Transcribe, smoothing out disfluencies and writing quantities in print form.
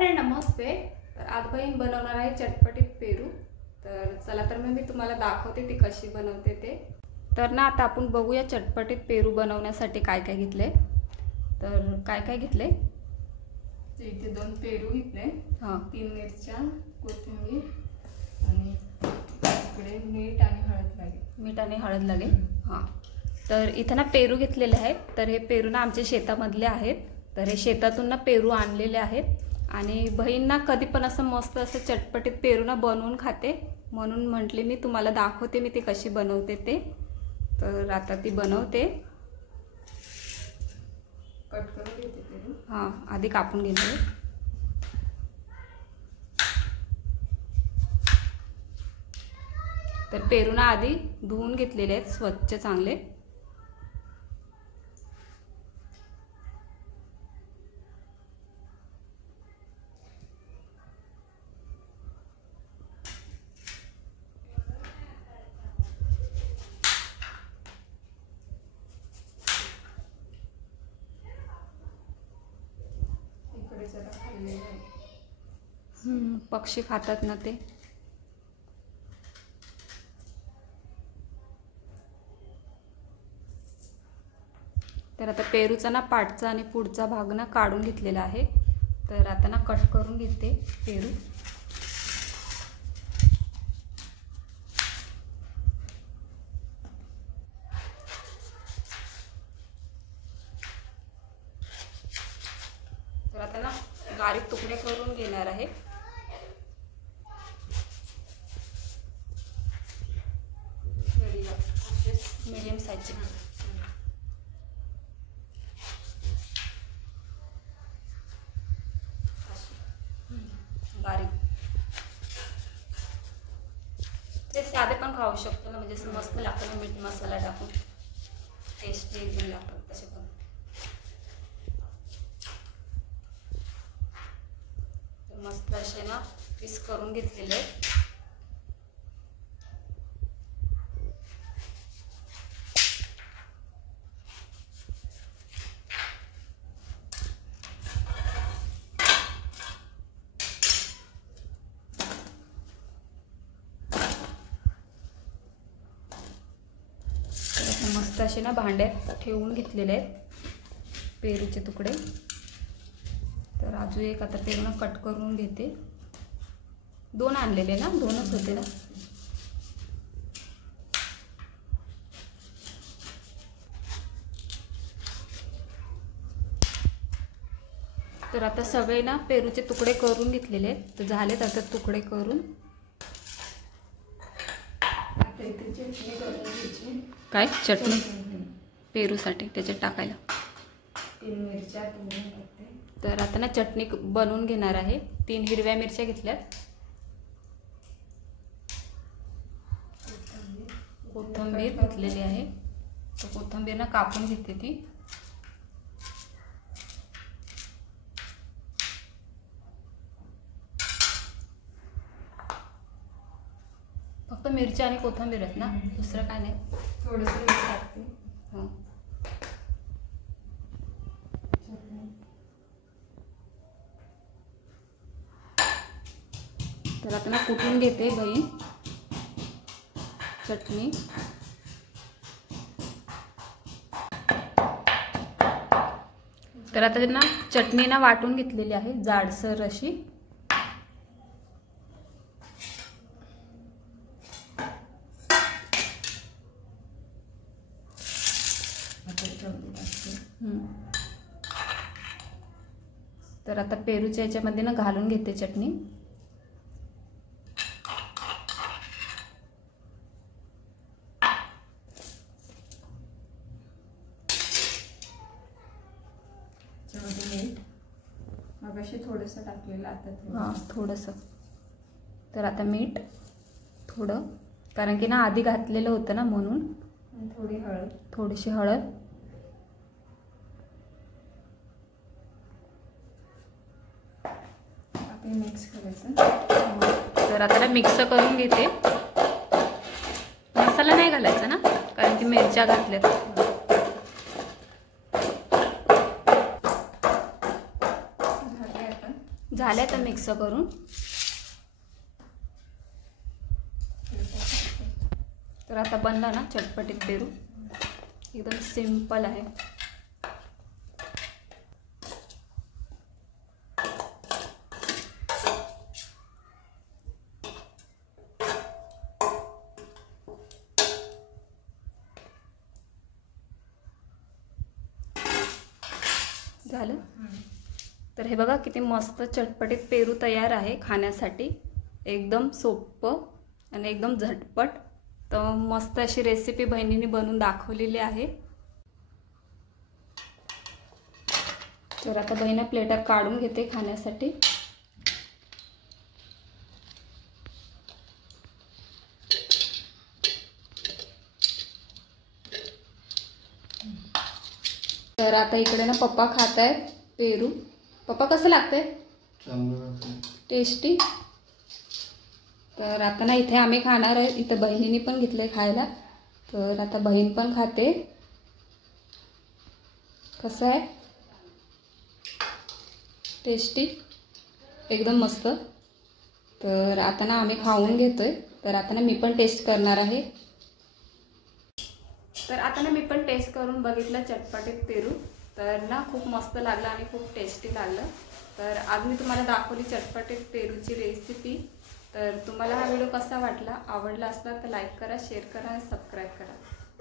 Friend नमस्ते। तर आज बहीण बनवणार आहे चटपटीत पेरू। तर चला तर मी तुम्हाला दाखवते ती कशी बनवते ते। तर ना आता आपण बघूया चटपटीत पेरू बनवण्यासाठी काय काय घेतले। तर काय काय घेतले, इथे 2 पेरू घेतले, 3 मिरच्या, कोथिंबीर आणि इकडे मीठ आणि हळद लागेल। तर इथे ना पेरू घेतलेले आहेत। तर हे पेरू ना आमच्या शेतामधले आहेत। तर हे शेतातून ना पेरू आणलेले आहेत आणि बहीण ना कधी पण असं मस्त असं चटपटीत पेरू ना बनवून खाते, म्हणून म्हटले मी तुम्हाला दाखवते मी ती कशी बनवते ते। तर आता ती बनवते। कट करून घेते पेरू। आधी कापून घेते। तर पेरू ना आधी धुवून घेतलेले आहेत स्वच्छ चांगले। पक्षी खातात ना ते। तर आता पेरूचा ना पाठचा आणि पुढचा भाग ना काढून घेतलेला आहे। तर आता ना कट करून घेते पेरू। तर आता ना बारीक तुकडे करून घेणार आहे। मीडियम साइजचे बारीक। ते साधे पण खाऊ शकतो ना, म्हणजे मस्त लागतं ना, मीठ मसाला टाकून टेस्टी एकदम लागतं तसे पण। मस्त असे ना पीस करून घेतलेले आहेत। मस्त असे ना भांड्यात ठेवून घेतलेले आहेत पेरूचे तुकडे। तर अजून एक आता पेरू ना कट करून घेते। 2 आणलेले ना, 2च होते ना। तर आता सगळे ना पेरूचे तुकडे करून घेतलेले आहेत। तर झालेत आता तुकडे करून। काय चटणी पेरूसाठी त्याच्यात टाकायला 3 मिरच्या तर आता ना चटणी बनवून घेणार आहे। 3 हिरव्या मिरच्या घेतल्यात, कोथिंबीर घेतलेली आहे। तर कोथिंबीर ना कापून घेते ती। फक्त मिरच्या आणि कोथिंबीर आहेत ना, दुसरं काय नाही। थोडंसं मीठ टाकते। तर आता ना कुटून घेते बहीण चटणी। तर आता ना चटणी ना वाटून घेतलेली आहे जाडसर अशी। तर आता पेरूच्या याच्यामध्ये ना घालून घेते चटणी। मगाशी थोडंसं टाकलेलं, आता थोडंसं। तर आता मीठ थोडं, कारण की ना आधी घातलेलं होतं ना म्हणून। थोडीशी हळद। मिक्स करायचं। तर आता मिक्स करून घेते। मसाला नाही घालायचा ना, कारण की मिरच्या घातल्यात। झाले तर मिक्स करून. तर आता बनला ना चटपटीत पेरू. एकदम सिंपल आहे. झालं. तर हे बघा किती मस्त चटपटीत पेरू तयार आहे खाण्यासाठी. एकदम सोपं आणि एकदम झटपट. तर मस्त अशी रेसिपी बहिणीने बनवून दाखवलेली आहे. तर आता बहिणी प्लेटात काढून घेते खाण्यासाठी. तर आता इकडे ना पप्पा खात आहेत पेरू. पप्पा कसं लागतंय? टेस्टी. तर आता ना इथे आम्ही खाणार आहे. इथं बहिणीने पण घेतलंय खायला. तर आता बहीण पण खाते. कसं आहे? टेस्टी, एकदम मस्त. तर आता ना आम्ही खाऊन घेतोय. तर आता ना मी पण टेस्ट करणार आहे. तर आता ना मी पण टेस्ट करून बघितलं चटपटीत पेरू. तर ना खूप मस्त लागलं आणि खूप टेस्टी लागलं. तर आज मी तुम्हाला दाखवली चटपटीत पेरूची रेसिपी. तर तुम्हाला हा व्हिडिओ कसा वाटला? आवडला असला तर लाईक करा, शेअर करा आणि सबस्क्राईब करा.